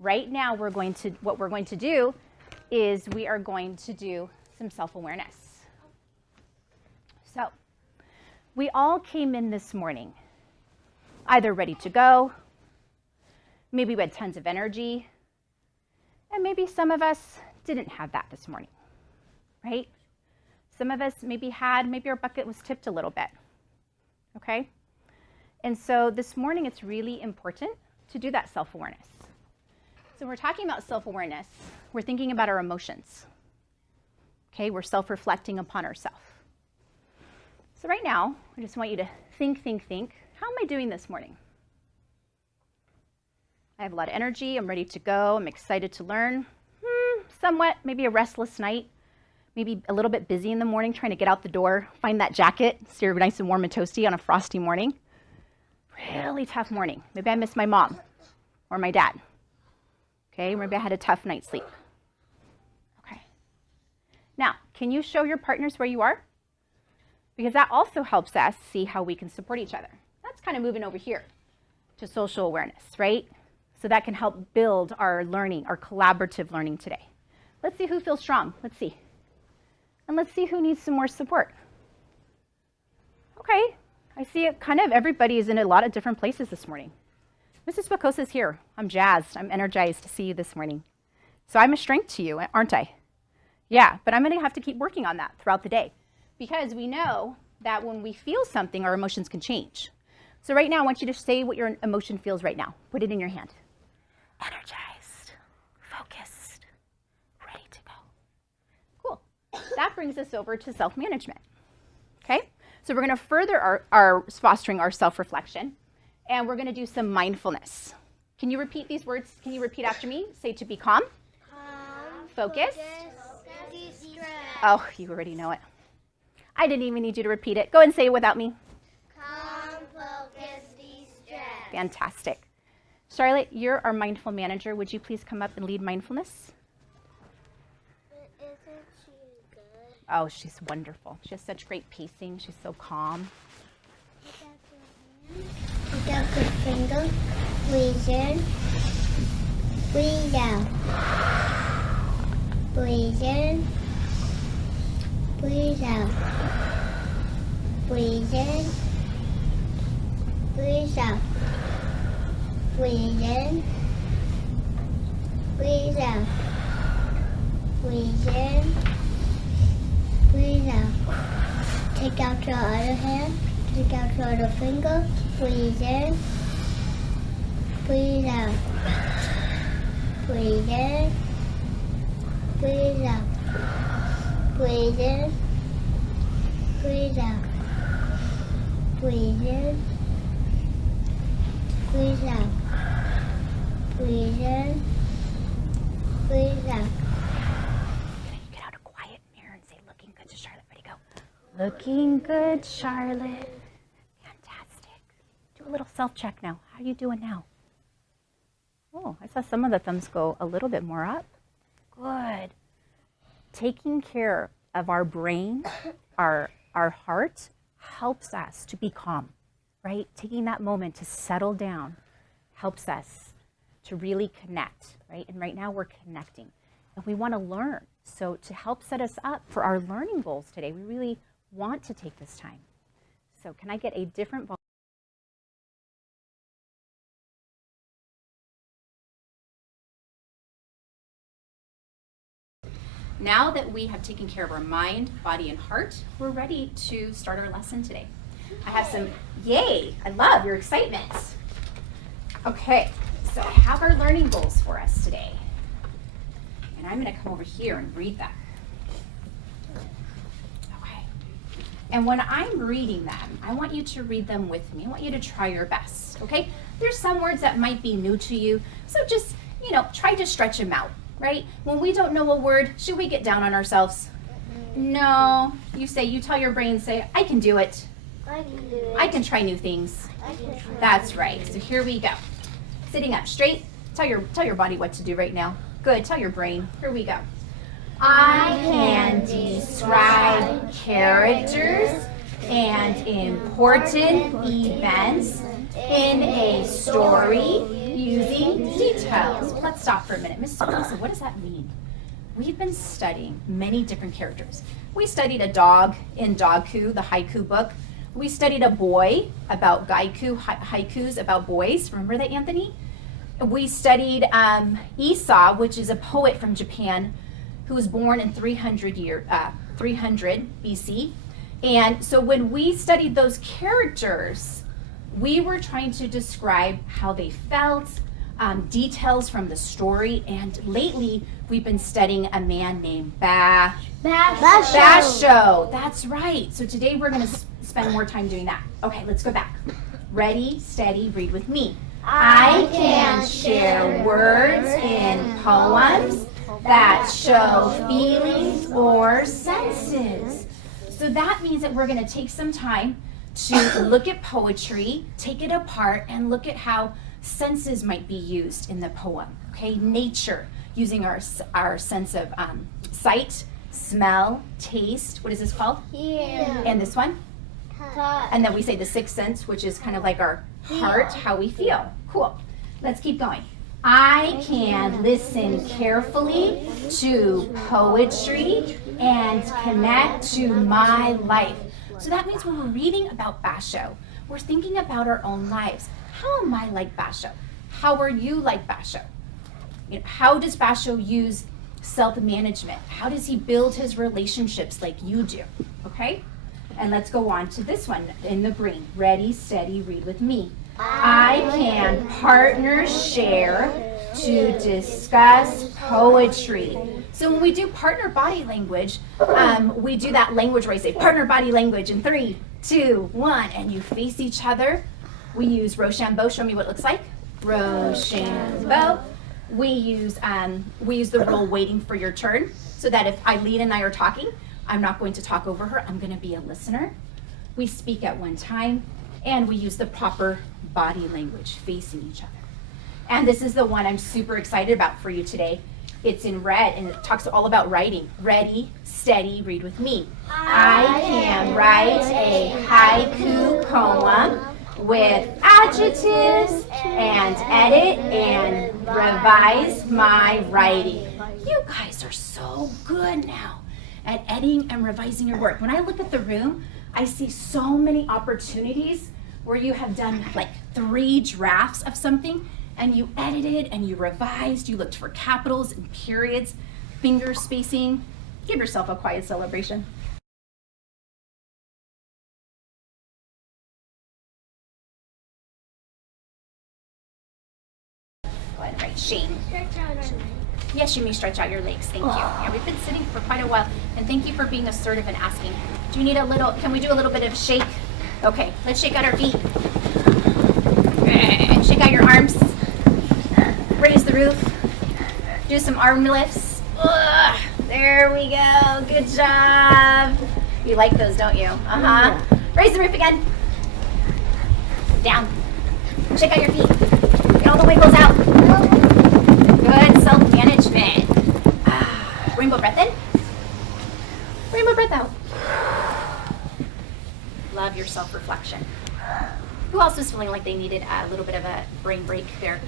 right now what we're going to do is we are going to do some self-awareness. So we all came in this morning either ready to go, maybe we had tons of energy, and maybe some of us didn't have that this morning, right? Some of us maybe our bucket was tipped a little bit, okay? And so this morning it's really important to do that self-awareness. So when we're talking about self-awareness, we're thinking about our emotions, okay? We're self-reflecting upon ourselves. So right now, I just want you to think. How am I doing this morning? I have a lot of energy, I'm ready to go, I'm excited to learn. Somewhat, maybe a restless night, maybe a little bit busy in the morning, trying to get out the door, find that jacket, so you're nice and warm and toasty on a frosty morning. Really tough morning. Maybe I missed my mom or my dad. Okay, maybe I had a tough night's sleep. Okay. Now, can you show your partners where you are? Because that also helps us see how we can support each other. That's kind of moving over here to social awareness, right? So that can help build our learning, our collaborative learning today. Let's see who feels strong. Let's see. And let's see who needs some more support. Okay, I see it kind of everybody is in a lot of different places this morning. Mrs. Bacosa's here. I'm jazzed. I'm energized to see you this morning. So I'm a strength to you, aren't I? Yeah, but I'm going to have to keep working on that throughout the day because we know that when we feel something, our emotions can change. So right now, I want you to say what your emotion feels right now. Put it in your hand. Energized, focused, ready to go. Cool. That brings us over to self-management. Okay? So we're going to further our fostering our self-reflection, and we're going to do some mindfulness. Can you repeat these words? Can you repeat after me? Say to be calm. Calm. Focus. De-stress. Oh, you already know it. I didn't even need you to repeat it. Go ahead and say it without me. Calm, focus, de-stress. Fantastic. Charlotte, you're our mindful manager. Would you please come up and lead mindfulness? Isn't she good? Oh, she's wonderful. She has such great pacing. She's so calm. Pick up the finger. Breathe in. Breathe out. Breathe in. Breathe out. Breathe in. Breathe out. Breathe in. Breathe out. Breathe in. Breathe out. Take out your other hand. Take out your other finger. Breathe in. Breathe out. Breathe in. Breathe out. Breathe in. Breathe out. Breathe in. Breathe out. Breathe in. Breathe out. Get out a quiet mirror and say, looking good to Charlotte. Ready, go. Looking good, Charlotte. Fantastic. Do a little self-check now. How are you doing now? Oh, I saw some of the thumbs go a little bit more up. Good. Taking care of our brain, our heart, helps us to be calm, right? Taking that moment to settle down helps us to really connect, right? And right now we're connecting and we want to learn. So to help set us up for our learning goals today, we really want to take this time. So can I get a different volume? Now that we have taken care of our mind, body, and heart, we're ready to start our lesson today. I have some, yay, I love your excitement. Okay, so I have our learning goals for us today. And I'm gonna come over here and read them. Okay, and when I'm reading them, I want you to read them with me. I want you to try your best, okay? There's some words that might be new to you, so just, try to stretch them out. Right? When we don't know a word, should we get down on ourselves? No. You tell your brain, say, I can do it. I can do it. I can try new things. I can try. That's right. So here we go. Sitting up straight. Tell your body what to do right now. Good. Tell your brain. Here we go. I can describe characters and important events in a story using details. Let's stop for a minute. Miss Lisa, what does that mean? We've been studying many different characters. We studied a dog in Dogku, the haiku book. We studied a boy about haikus about boys. Remember that, Anthony? We studied Esau, which is a poet from Japan who was born in 300 BC. And so when we studied those characters, we were trying to describe how they felt, details from the story, and lately we've been studying a man named Basho. That's right. So today we're going to spend more time doing that. Okay, let's go back. Ready, steady, read with me. I can share words in poems that show feelings or senses. So that means that we're going to take some time to look at poetry, take it apart, and look at how senses might be used in the poem. Okay, nature, using our sense of sight, smell, taste. What is this called? Hear. And this one? Touch. And then we say the sixth sense, which is kind of like our heart, how we feel. Cool. Let's keep going. I can listen carefully to poetry and connect to my life. So that means when we're reading about Basho, we're thinking about our own lives. How am I like Basho? How are you like Basho? You know, how does Basho use self-management? How does he build his relationships like you do? Okay? And let's go on to this one in the green. Ready, steady, read with me. I can partner share to discuss poetry. So when we do partner body language, we do that language where I say partner body language in 3, 2, 1, and you face each other. We use Rochambeau. Show me what it looks like. Rochambeau. We use the rule waiting for your turn, so that if Eileen and I are talking, I'm not going to talk over her. I'm going to be a listener. We speak at one time, and we use the proper body language, facing each other. And this is the one I'm super excited about for you today. It's in red, and it talks all about writing. Ready, steady, read with me. I can write a haiku poem with adjectives and edit and revise my writing. You guys are so good now at editing and revising your work. When I look at the room, I see so many opportunities where you have done like 3 drafts of something, and you edited and you revised, you looked for capitals and periods, finger spacing. Give yourself a quiet celebration. Go ahead and write Shane. Yes, you may stretch out your legs. Thank you. Yeah, we've been sitting for quite a while, and thank you for being assertive and asking. Do you need can we do a little bit of shake? Okay, let's shake out our feet. Shake out your arms. Raise the roof. Do some arm lifts. Ugh, there we go. Good job. You like those, don't you? Uh-huh. Raise the roof again. Down. Shake out your feet. Get all the wiggles out. Good self-management. Rainbow breath in. Rainbow breath out. Love your self-reflection. Who else is feeling like they needed a little bit of a brain break there?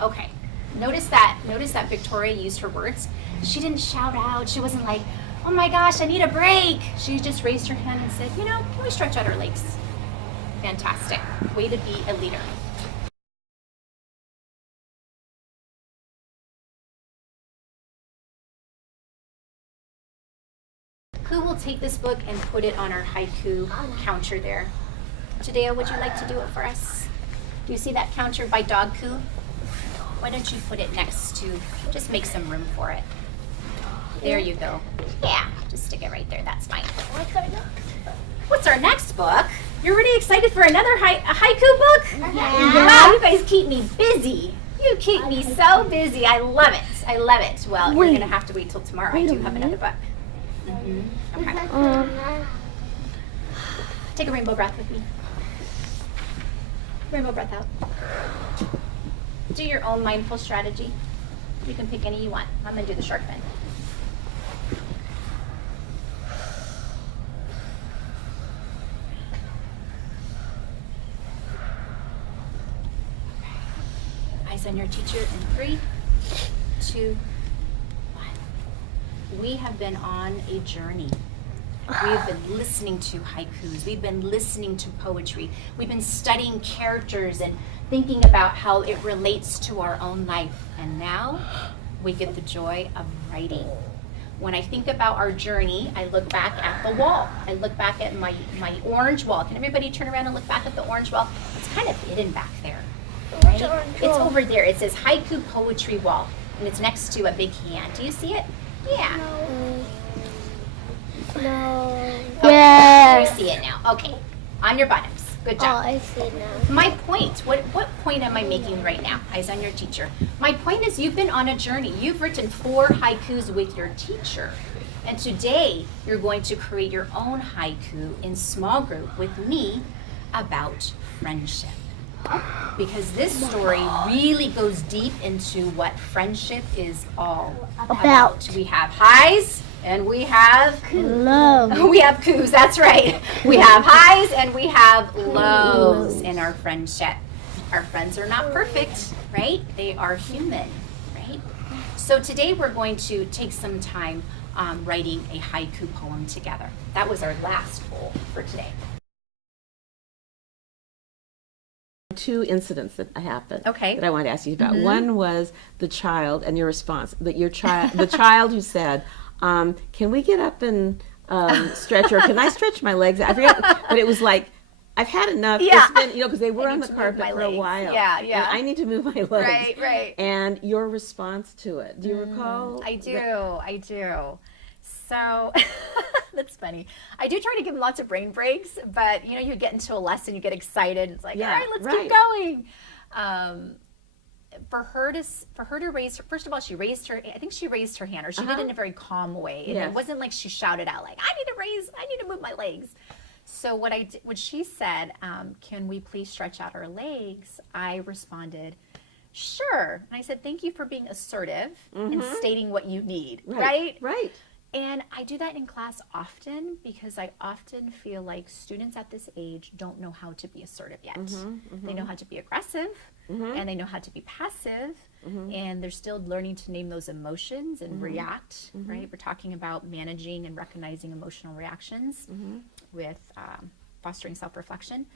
Okay. Notice that Victoria used her words. She didn't shout out. She wasn't like, oh my gosh, I need a break. She just raised her hand and said, can we stretch out our legs? Fantastic. Way to be a leader. Who will take this book and put it on our haiku counter there? Judea, would you like to do it for us? Do you see that counter by Dogku? Why don't you put it next to, just make some room for it. There you go. Yeah, just stick it right there. That's fine. What's our next book? You're really excited for another haiku book? Yeah. Wow, you guys keep me busy. You keep me so busy. I love it. I love it. Well, you're going to have to wait till tomorrow. I do have another book. Okay. Take a rainbow breath with me. Rainbow breath out. Do your own mindful strategy. You can pick any you want. I'm going to do the shark fin. Send your teacher in 3, 2, 1. We have been on a journey. We have been listening to haikus. We've been listening to poetry. We've been studying characters and thinking about how it relates to our own life. And now we get the joy of writing. When I think about our journey, I look back at the wall. I look back at my orange wall. Can everybody turn around and look back at the orange wall? It's kind of hidden back there. Right? It's over there. It says haiku poetry wall. And it's next to a big hand. Do you see it? Yeah. No. Okay. Yes. You see it now. Okay. On your bottoms. Good Oh, job. I see now. My point, what point am I making right now? Eyes on your teacher. My point is you've been on a journey. You've written 4 haikus with your teacher. And today you're going to create your own haiku in small group with me about friendship. Because this story really goes deep into what friendship is all about. We have highs and we have Love. we have coups, that's right. We have highs and we have lows in our friendship. Our friends are not perfect, right? They are human, right? So today we're going to take some time writing a haiku poem together. That was our last goal for today. 2 incidents that happened Okay. that I wanted to ask you about. One was the child and your response. That your child, the child who said, "Can we get up and stretch, or can I stretch my legs?" I forget, but it was like, "I've had enough." Yeah. It's been, because they were I on need the to move my carpet for a legs. while. Yeah, And yeah. I need to move my legs. Right. And your response to it. Do you recall? I do. So that's funny. I do try to give them lots of brain breaks, but you get into a lesson, you get excited. It's like, Yeah, all right, let's right. keep going. For her to raise her, first of all, I think she raised her hand, or she did it in a very calm way. And Yes. it wasn't like she shouted out like, I need to move my legs. So what she said, can we please stretch out our legs? I responded, sure. And I said, thank you for being assertive and stating what you need, right? Right. And I do that in class often because I often feel like students at this age don't know how to be assertive yet. They know how to be aggressive and they know how to be passive, and they're still learning to name those emotions and react, right? We're talking about managing and recognizing emotional reactions with fostering self-reflection.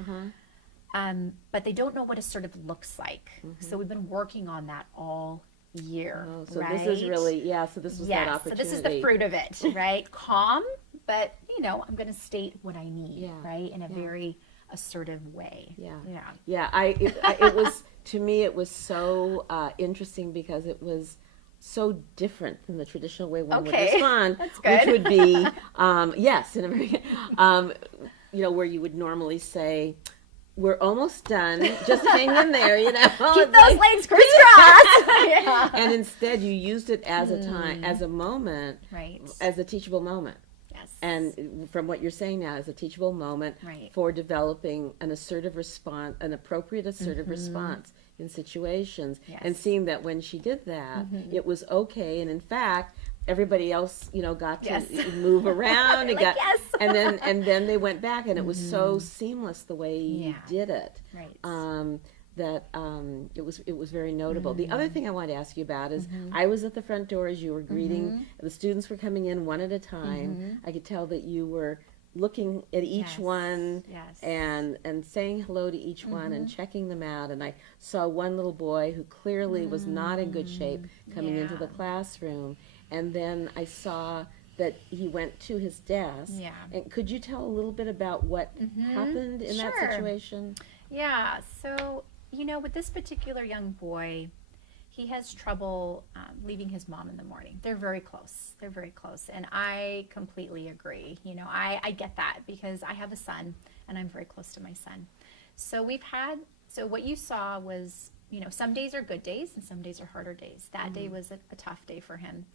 But they don't know what assertive looks like. So we've been working on that all year. Oh, so right? this is really, so this was that Yes, opportunity. so this is the fruit of it, right? Calm, but I'm going to state what I need, right, in a very assertive way. It was, to me, it was so interesting because it was so different than the traditional way one would respond. That's good. Which would be, yes, in a very, where you would normally say, "We're almost done. Just hang in there, Keep those legs crisscrossed." And instead, you used it as a time, as a moment, Right. as a teachable moment. Yes. And from what you're saying now, is a teachable moment Right. for developing an assertive response, an appropriate assertive response in situations, and seeing that when she did that, it was okay, and in fact, everybody else, got to move around and Like, yes. and then they went back, and it was so seamless the way you did it. Right. That it was very notable. The other thing I wanted to ask you about is I was at the front door as you were greeting. The students were coming in one at a time. I could tell that you were looking at each one and saying hello to each one and checking them out. And I saw one little boy who clearly was not in good shape coming into the classroom. And then I saw that he went to his desk. Yeah. And could you tell a little bit about what happened in that situation? Yeah, so, with this particular young boy, he has trouble leaving his mom in the morning. They're very close. And I completely agree. I get that because I have a son and I'm very close to my son. So what you saw was, some days are good days and some days are harder days. That day was a tough day for him.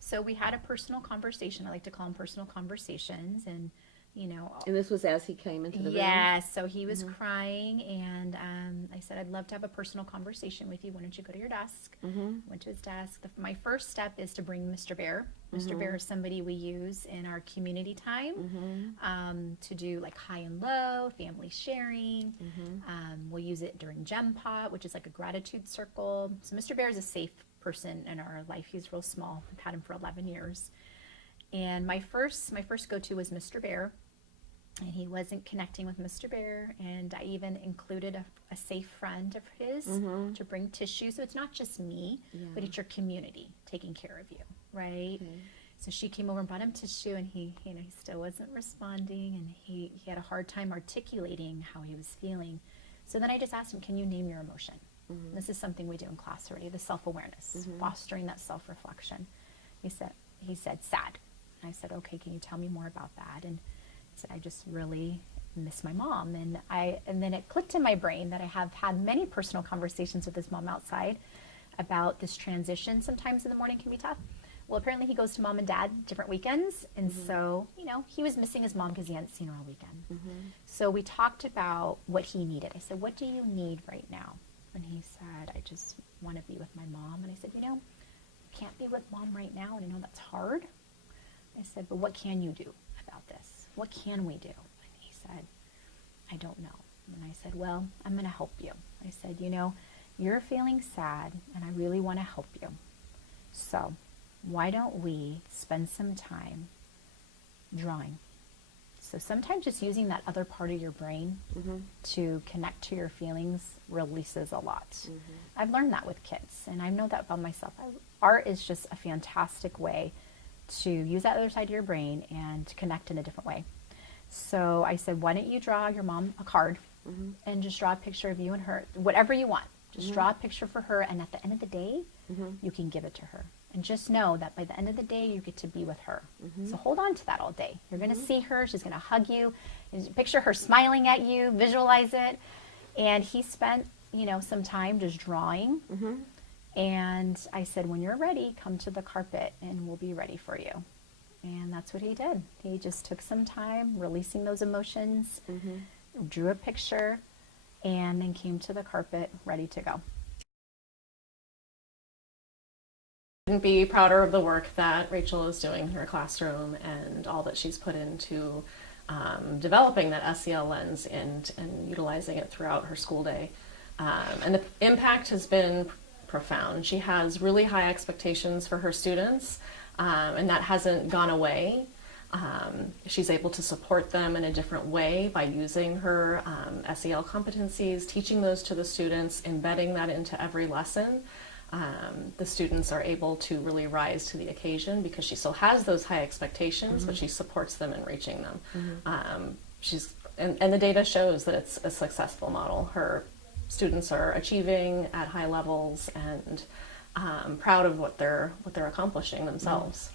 So we had a personal conversation. I like to call them personal conversations. And, And this was as he came into the room? Yes, so he was crying, and I said, I'd love to have a personal conversation with you. Why don't you go to your desk? Went to his desk. My first step is to bring Mr. Bear. Mr. Bear is somebody we use in our community time to do like high and low, family sharing. We'll use it during Gem Pot, which is like a gratitude circle. So Mr. Bear is a safe person in our life. He's real small. I've had him for 11 years. And my first go-to was Mr. Bear. And he wasn't connecting with Mr. Bear, and I even included a safe friend of his to bring tissue. So it's not just me, but it's your community taking care of you, right? So she came over and brought him tissue, and he still wasn't responding, and he had a hard time articulating how he was feeling. So then I just asked him, can you name your emotion? This is something we do in class already, the self-awareness, fostering that self-reflection. He said sad. And I said, okay, can you tell me more about that? And I just really miss my mom. And then it clicked in my brain that I have had many personal conversations with his mom outside about this transition. Sometimes in the morning can be tough. Well, apparently he goes to mom and dad different weekends. And so, he was missing his mom because he hadn't seen her all weekend. So we talked about what he needed. I said, what do you need right now? And he said, I just want to be with my mom. And I said, I can't be with mom right now. And I know that's hard. I said, but what can you do about this? What can we do? And he said, I don't know. And I said, well, I'm going to help you. I said, you're feeling sad, and I really want to help you. So why don't we spend some time drawing? So sometimes just using that other part of your brain to connect to your feelings releases a lot. I've learned that with kids, and I know that about myself. Art is just a fantastic way to use that other side of your brain and to connect in a different way. So I said, why don't you draw your mom a card and just draw a picture of you and her, whatever you want. Just draw a picture for her, and at the end of the day, you can give it to her. And just know that by the end of the day, you get to be with her. So hold on to that all day. You're going to see her. She's going to hug you. And picture her smiling at you. Visualize it. And he spent, some time just drawing. And I said, when you're ready, come to the carpet and we'll be ready for you. And that's what he did. He just took some time releasing those emotions, drew a picture, and then came to the carpet ready to go. Couldn't be prouder of the work that Rachel is doing in her classroom and all that she's put into developing that SEL lens and utilizing it throughout her school day. And the impact has been profound. She has really high expectations for her students, and that hasn't gone away. She's able to support them in a different way by using her SEL competencies, teaching those to the students, embedding that into every lesson. The students are able to really rise to the occasion because she still has those high expectations, but she supports them in reaching them. And the data shows that it's a successful model. Her students are achieving at high levels and proud of what they're accomplishing themselves.